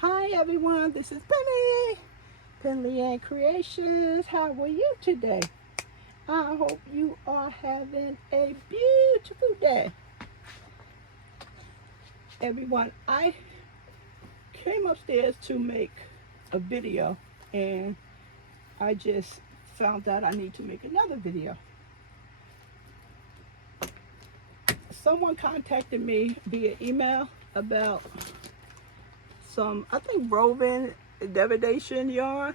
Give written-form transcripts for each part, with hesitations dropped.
Hi everyone, this is Penley-Ann Creations. How are you today? I hope you are having a beautiful day. Everyone, I came upstairs to make a video and I just found out I need to make another video. Someone contacted me via email about some, I think, roving degradation yarn.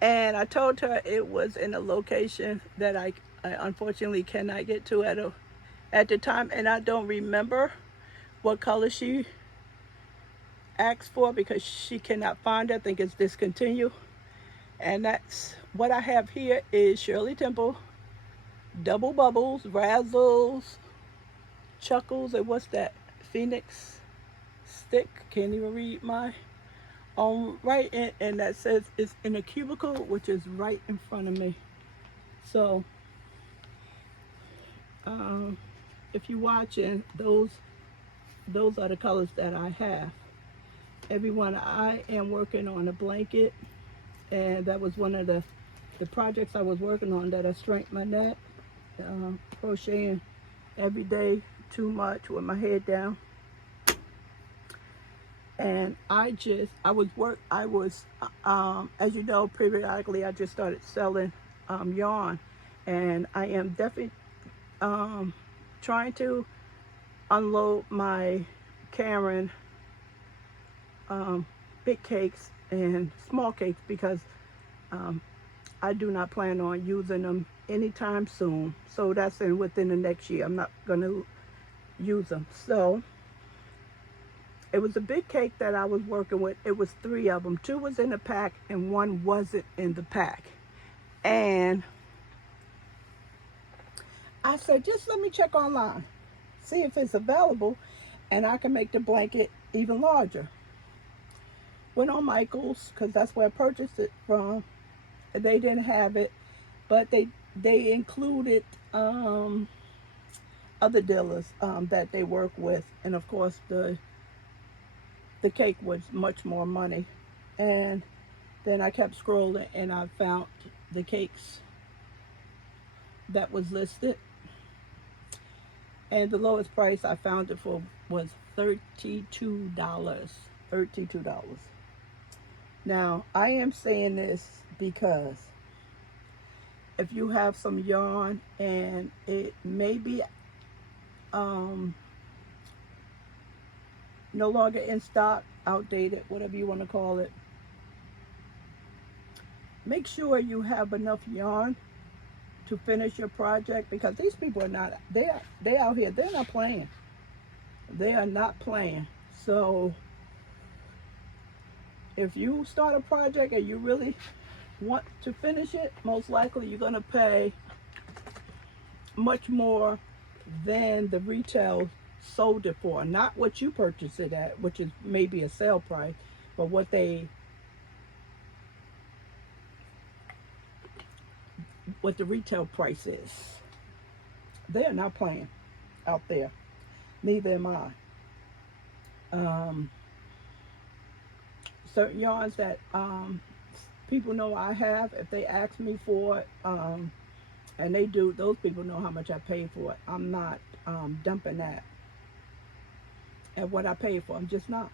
And I told her it was in a location that I unfortunately cannot get to at the time. And I don't remember what color she asked for because she cannot find it. I think it's discontinued. And that's what I have here is Shirley Temple, Double Bubbles, Razzles, Chuckles, and what's that? Phoenix Stick. Can't even read my right in, and that says it's in a cubicle, which is right in front of me. So if you're watching, those are the colors that I have. Everyone, I am working on a blanket, and that was one of the projects I was working on, that I strained my neck, crocheting every day too much with my head down. And I was, as you know, periodically I just started selling yarn, and I am definitely trying to unload my Karen big cakes and small cakes because I do not plan on using them anytime soon. So that's within the next year. I'm not going to use them. So it was a big cake that I was working with. It was 3 of them. 2 was in the pack and 1 wasn't in the pack. And I said, just let me check online, see if it's available, and I can make the blanket even larger. Went on Michael's, because that's where I purchased it from. They didn't have it, but they included other dealers that they work with. And of course, the cake was much more money. And then I kept scrolling and I found the cakes that was listed, and the lowest price I found it for was $32. $32. Now I am saying this because if you have some yarn and it may be no longer in stock, outdated, whatever you want to call it, make sure you have enough yarn to finish your project, because these people are not, they out here, they're not playing. They are not playing. So if you start a project and you really want to finish it, most likely you're going to pay much more than the retail sold it for. Not what you purchased it at, which is maybe a sale price, but what the retail price is. They're not playing out there. Neither am I. Certain yarns that people know I have, if they ask me for it, and they do, those people know how much I pay for it. I'm not dumping that at what I paid for. I'm just not.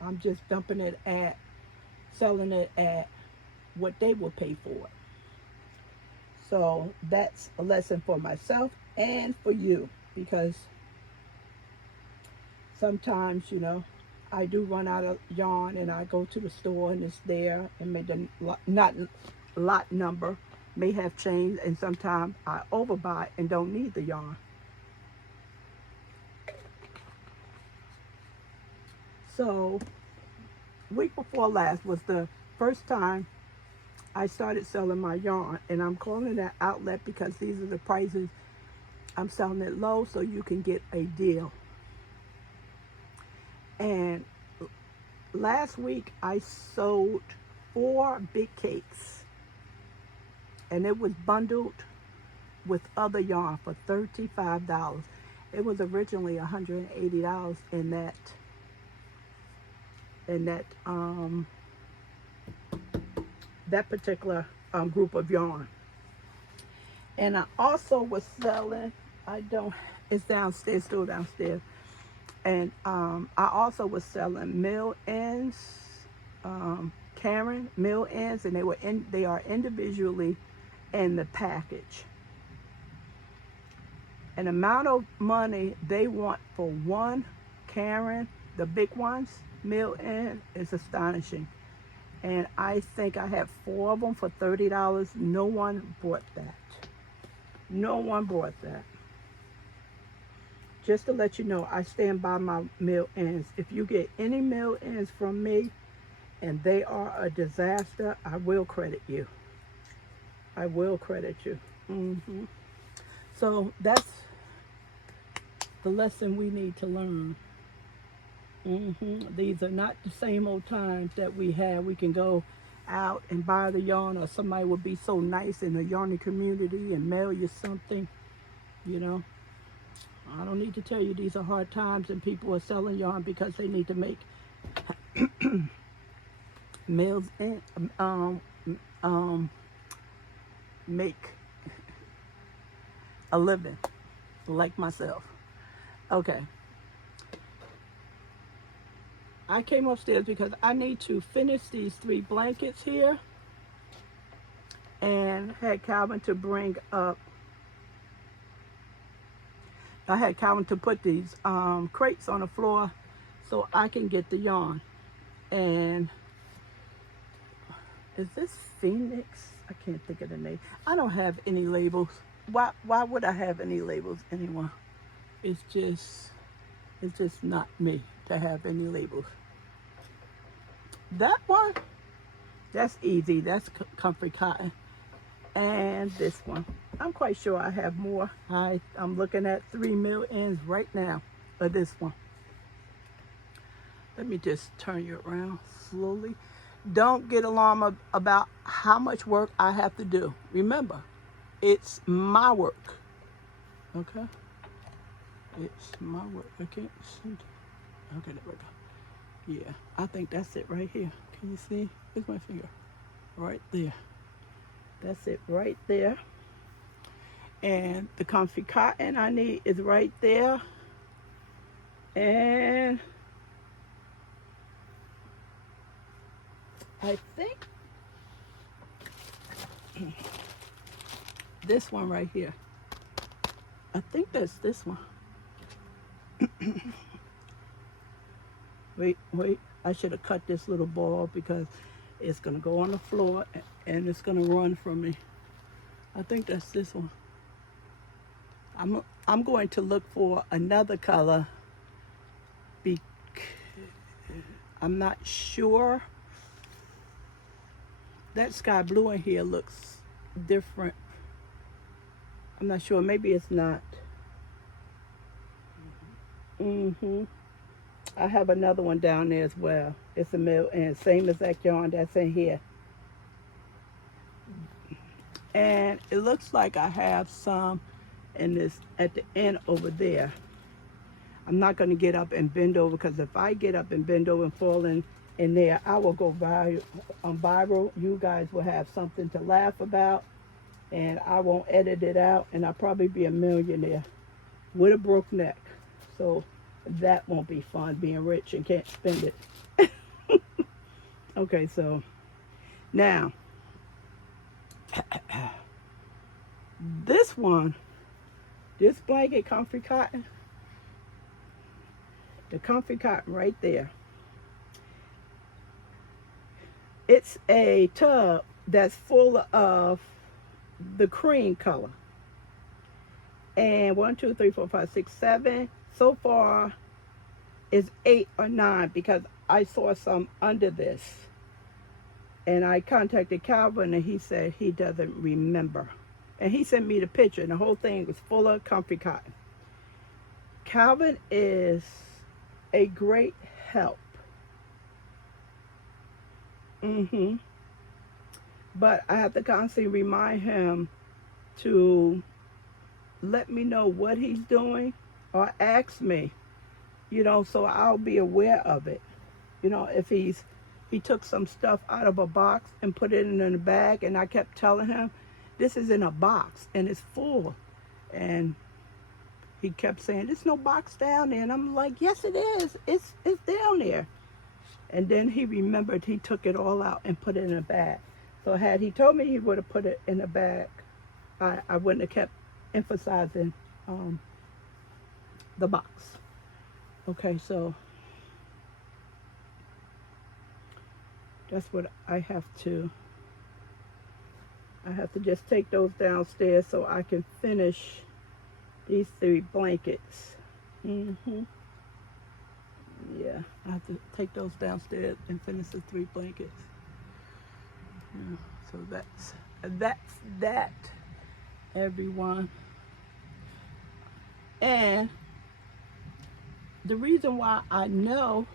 I'm just dumping it at, selling it at what they will pay for it. So that's a lesson for myself and for you, because sometimes, you know, I do run out of yarn and I go to the store and it's there, and the lot number may have changed, and sometimes I overbuy and don't need the yarn. So week before last was the first time I started selling my yarn, and I'm calling that outlet because these are the prices. I'm selling it low so you can get a deal. And last week I sold 4 big cakes, and it was bundled with other yarn for $35. It was originally $180 in that in that particular group of yarn. And I also was selling, I don't, it's downstairs, still downstairs. And I also was selling mill ends, Karen mill ends, and they are individually in the package. An amount of money they want for one Karen, the big ones, mill end, is astonishing. And I think I had 4 of them for $30. No one bought that. No one bought that. Just to let you know, I stand by my mill ends. If you get any mill ends from me and they are a disaster, I will credit you. I will credit you. So that's the lesson we need to learn. These are not the same old times that we had. We can go out and buy the yarn, or somebody would be so nice in the yarning community and mail you something, you know. I don't need to tell you these are hard times, and people are selling yarn because they need to make meals and make a living, like myself. Okay. I came upstairs because I need to finish these 3 blankets here, and had Calvin to bring up, I had Calvin to put these crates on the floor so I can get the yarn. And is this Phoenix? I can't think of the name. I don't have any labels. Why would I have any labels anymore? It's just not me to have any labels. That one, that's easy. That's comfy cotton. And this one, I'm quite sure I have more. I'm looking at 3 mill ends right now of this one. Let me just turn you around slowly. Don't get alarmed about how much work I have to do. Remember, it's my work. Okay? It's my work. I can't see. Okay, there we go. Yeah, I think that's it right here. Can you see? Here's my finger. Right there. That's it right there. And the comfy cotton I need is right there. And I think this one right here. I think that's this one. Wait. I should have cut this little ball because it's going to go on the floor and it's going to run from me. I think that's this one. I'm going to look for another color. I'm not sure. That sky blue in here looks different. I'm not sure. Maybe it's not. I have another one down there as well. It's a mill and same exact yarn that's in here. And it looks like I have some in this at the end over there. I'm not going to get up and bend over, because if I get up and bend over and fall in there, I will go viral. You guys will have something to laugh about, and I won't edit it out, and I'll probably be a millionaire with a broke neck. So that won't be fun, being rich and can't spend it. Okay, so now this one, this blanket, comfy cotton, the comfy cotton right there, it's a tub that's full of the cream color. And 1, 2, 3, 4, 5, 6, 7. So far is 8 or 9, because I saw some under this. And I contacted Calvin, and he said he doesn't remember. And he sent me the picture, and the whole thing was full of comfy cotton. Calvin is a great help. But I have to constantly remind him to let me know what he's doing, or ask me, so I'll be aware of it. if he took some stuff out of a box and put it in a bag, and I kept telling him, this is in a box and it's full. And he kept saying, there's no box down there. And I'm like, yes, it is. It's down there. And then he remembered he took it all out and put it in a bag. So had he told me he would have put it in a bag, I wouldn't have kept emphasizing the box. Okay, so that's what I have to just take those downstairs so I can finish these 3 blankets. Yeah, I have to take those downstairs and finish the 3 blankets. Yeah, so that's that, everyone. And the reason why I know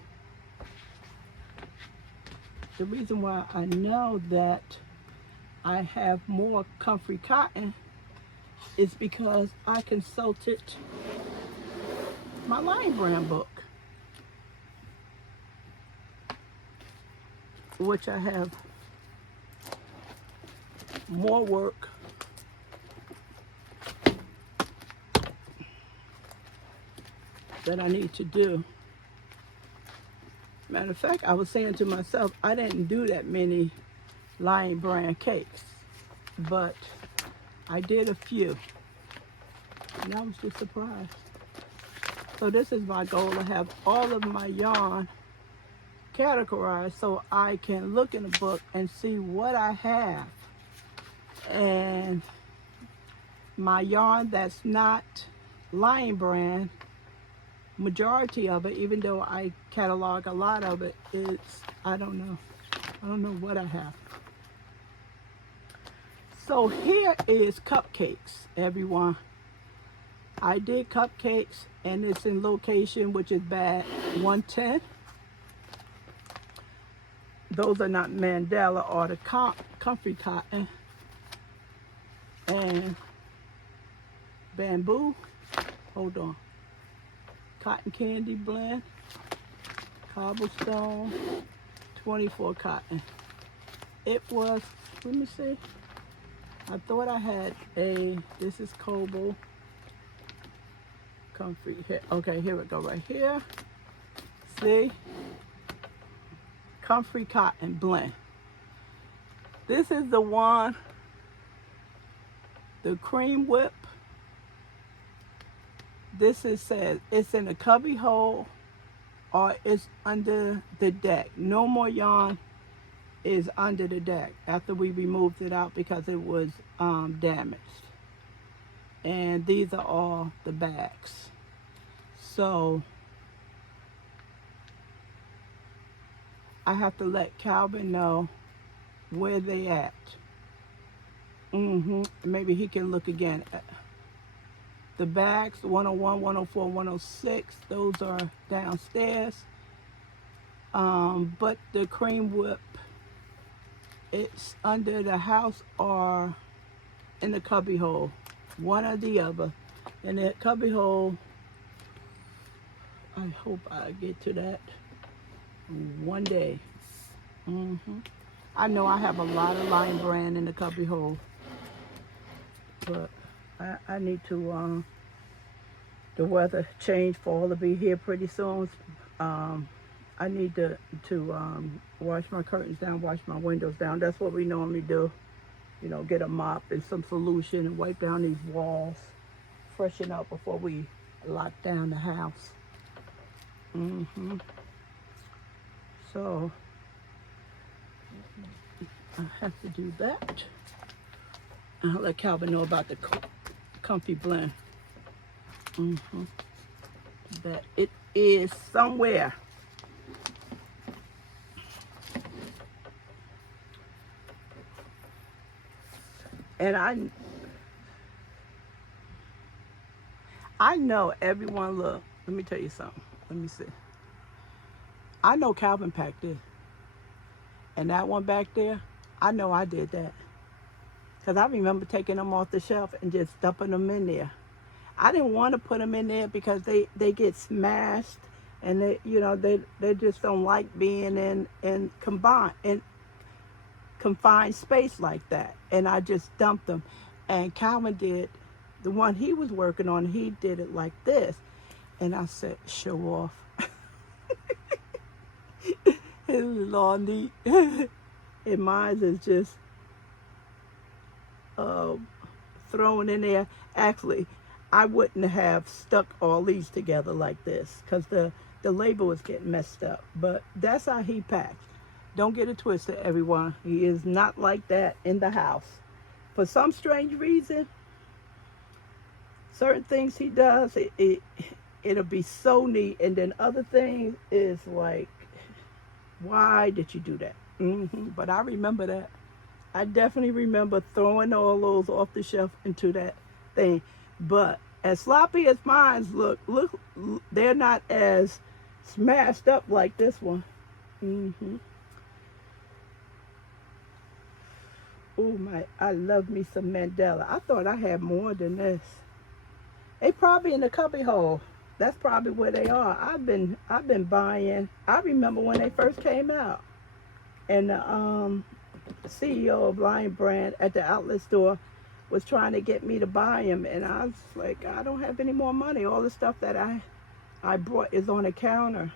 that I have more comfy cotton is because I consulted my Lion Brand book, which I have more work that I need to do. Matter of fact, I was saying to myself, I didn't do that many Lion Brand cakes, but I did a few, and I was just surprised. So this is my goal, to have all of my yarn categorized so I can look in the book and see what I have. And my yarn that's not Lion Brand, majority of it, even though I catalog a lot of it, it's, I don't know what I have. So here is cupcakes, everyone. I did cupcakes, and it's in location, which is bag 110. Those are not Mandala or the comfy cotton. And bamboo, hold on, cotton candy blend, cobblestone, 24 cotton. It was, let me see, I thought I had this is Coble, comfy, here, okay, here we go, right here, see, comfy cotton blend. This is the one, the cream whip. This is said it's in a cubby hole or it's under the deck. No more yarn is under the deck after we removed it out because it was damaged. And these are all the bags. So I have to let Calvin know where they at. Maybe he can look again. The bags, 101, 104, 106, those are downstairs. But the cream whip, it's under the house or in the cubby hole, one or the other. And that cubby hole, I hope I get to that one day. I know I have a lot of Lion Brand in the cubby hole, but I need to, the weather change, fall to be here pretty soon. I need to wash my curtains down, wash my windows down. That's what we normally do. You know, get a mop and some solution and wipe down these walls, freshen up before we lock down the house. So I have to do that. I'll let Calvin know about the comfy blend. That it is somewhere. And I know everyone, look, let me tell you something. Let me see. I know Calvin packed it. And that one back there, I know I did that. Because I remember taking them off the shelf and just dumping them in there. I didn't want to put them in there because they get smashed. and they just don't like being in confined space like that. And I just dumped them. And Calvin did the one he was working on. He did it like this, and I said, "Show off." It was all neat. And mine is just uh, thrown in there. Actually, I wouldn't have stuck all these together like this because the label was getting messed up. But that's how he packs. Don't get it twisted, everyone. He is not like that in the house. For some strange reason, certain things he does, it'll be so neat. And then other things is like, why did you do that? But I remember that. I definitely remember throwing all those off the shelf into that thing. But as sloppy as mine look, they're not as smashed up like this one. Oh my, I love me some Mandala. I thought I had more than this. They probably in the cubby hole. That's probably where they are. I've been buying. I remember when they first came out, and the CEO of Lion Brand at the outlet store was trying to get me to buy them, and I was like, I don't have any more money. All the stuff that I brought is on the counter,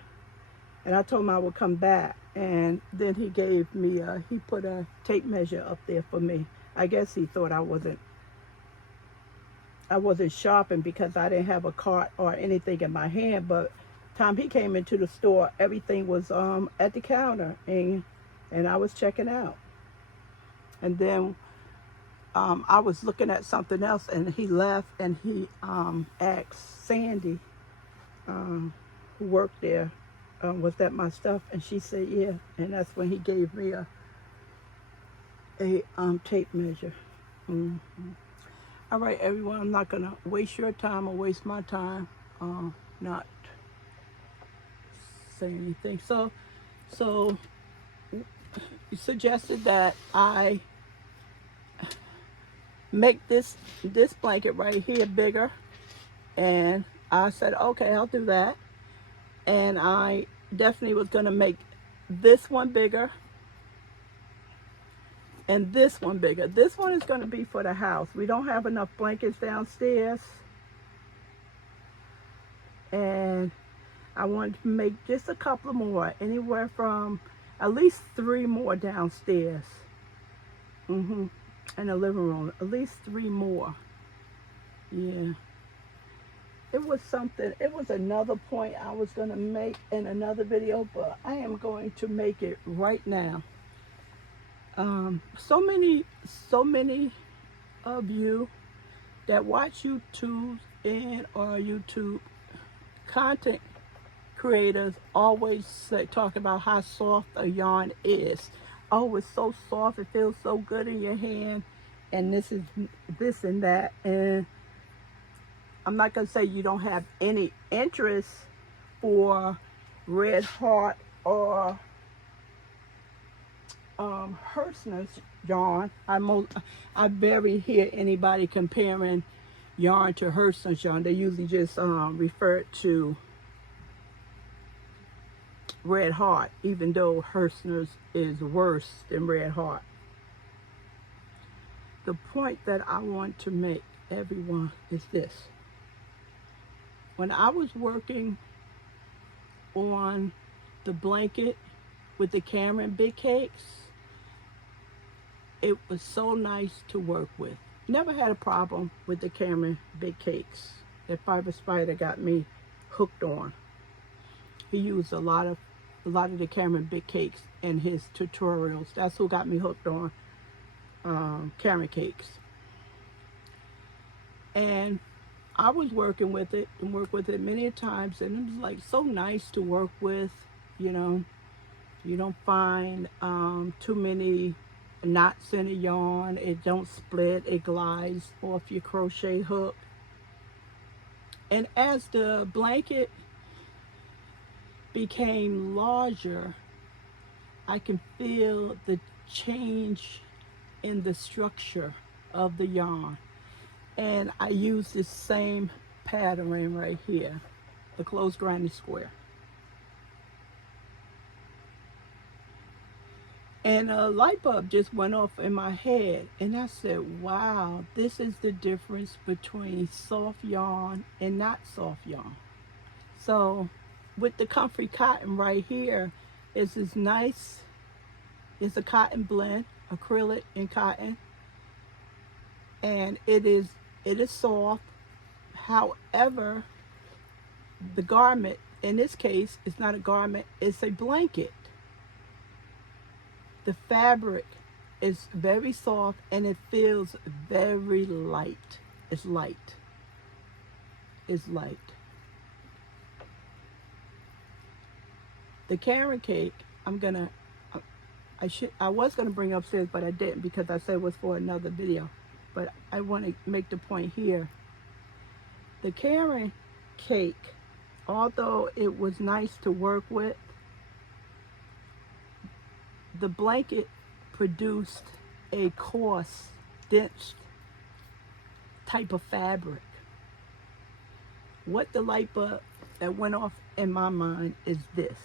and I told him I would come back. And then he gave me he put a tape measure up there for me. I guess he thought I wasn't shopping because I didn't have a cart or anything in my hand. But time he came into the store, everything was at the counter, and I was checking out. And then I was looking at something else, and he left, and he asked Sandy, who worked there, was that my stuff? And she said, yeah. And that's when he gave me a tape measure. All right, everyone, I'm not going to waste your time or waste my time not saying anything. So you suggested that I make this blanket right here bigger, and I said, okay, I'll do that. And I definitely was going to make this one bigger and this one bigger. This one is going to be for the house. We don't have enough blankets downstairs, and I wanted to make just a couple more, anywhere from at least 3 more downstairs. In the living room, at least 3 more. Yeah. It was something, it was another point I was going to make in another video, but I am going to make it right now. So many of you that watch YouTube or YouTube content creators always talk about how soft a yarn is. Oh, it's so soft, it feels so good in your hand, and this and that. And I'm not going to say you don't have any interest for Red Heart or Hertzner's yarn. I barely hear anybody comparing yarn to Hertzner's yarn. They usually just refer to Red Heart, even though Hertzner's is worse than Red Heart. The point that I want to make, everyone, is this. When I was working on the blanket with the Cameron Big Cakes, it was so nice to work with. Never had a problem with the Cameron Big Cakes that Fiber Spider got me hooked on. He used a lot of the Cameron Big Cakes in his tutorials. That's who got me hooked on Cameron Cakes. And I was working with it and worked with it many times, and it was like so nice to work with. You know, you don't find too many knots in a yarn. It don't split. It glides off your crochet hook. And as the blanket became larger, I can feel the change in the structure of the yarn. And I use this same pattern right here, the close grinding square. And a light bulb just went off in my head. And I said, wow, this is the difference between soft yarn and not soft yarn. So with the comfy cotton right here, is this nice, it's a cotton blend, acrylic and cotton. And it is soft. However, the garment, in this case, it's not a garment, it's a blanket. The fabric is very soft and it feels very light. It's light. It's light. The carrot cake, I was gonna bring upstairs, but I didn't because I said it was for another video. But I want to make the point here. The carrot cake, although it was nice to work with, the blanket produced a coarse, dense type of fabric. What the light bulb that went off in my mind is this.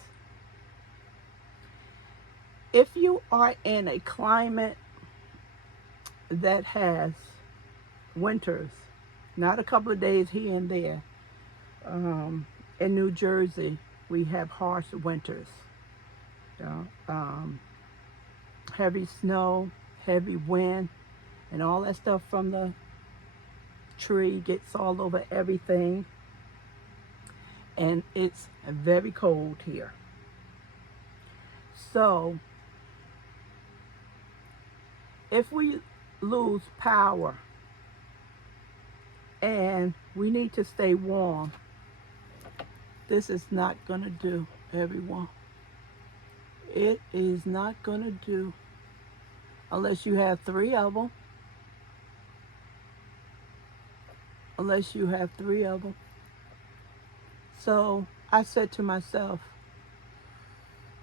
If you are in a climate that has winters, not a couple of days here and there, in New Jersey, we have harsh winters. Heavy snow, heavy wind, and all that stuff from the tree gets all over everything. And it's very cold here. So, if we lose power and we need to stay warm, this is not gonna do, everyone. It is not gonna do unless you have 3 of them. Unless you have 3 of them. So I said to myself,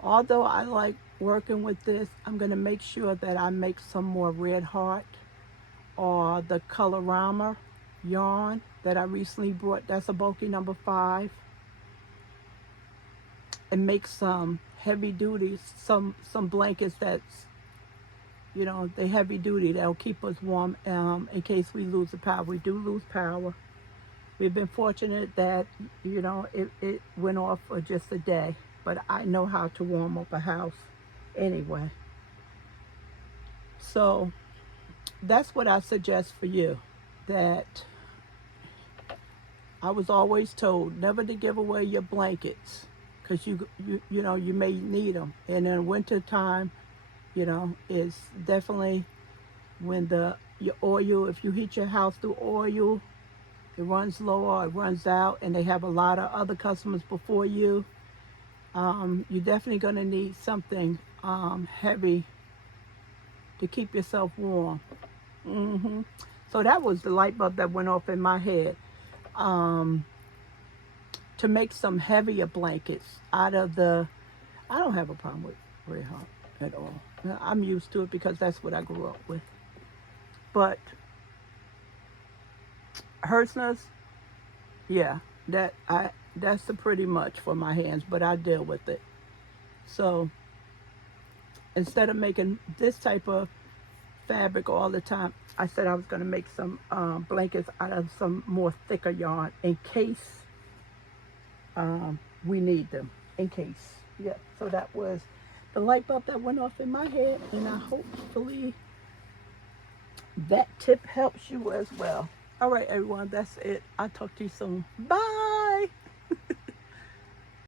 although I like working with this, I'm gonna make sure that I make some more Red Heart or the Colorama yarn that I recently brought. That's a bulky number 5. And make some heavy duty, some blankets that's, you know, they heavy duty, that'll keep us warm in case we lose the power. We do lose power. We've been fortunate that, you know, it went off for just a day, but I know how to warm up a house anyway. So that's what I suggest for you, that I was always told never to give away your blankets, because you know, you may need them. And in winter time, you know, it's definitely when your oil, if you heat your house through oil, it runs low or it runs out, and they have a lot of other customers before you. You're definitely going to need something heavy to keep yourself warm. So that was the light bulb that went off in my head. To make some heavier blankets out of the, I don't have a problem with Red Heart at all. I'm used to it because that's what I grew up with. But Hertzner's, yeah, that's pretty much for my hands, but I deal with it. So instead of making this type of fabric all the time, I said I was going to make some blankets out of some more thicker yarn in case we need them, in case. Yeah, so that was the light bulb that went off in my head, and I hopefully that tip helps you as well. All right, everyone, that's it. I'll talk to you soon. Bye.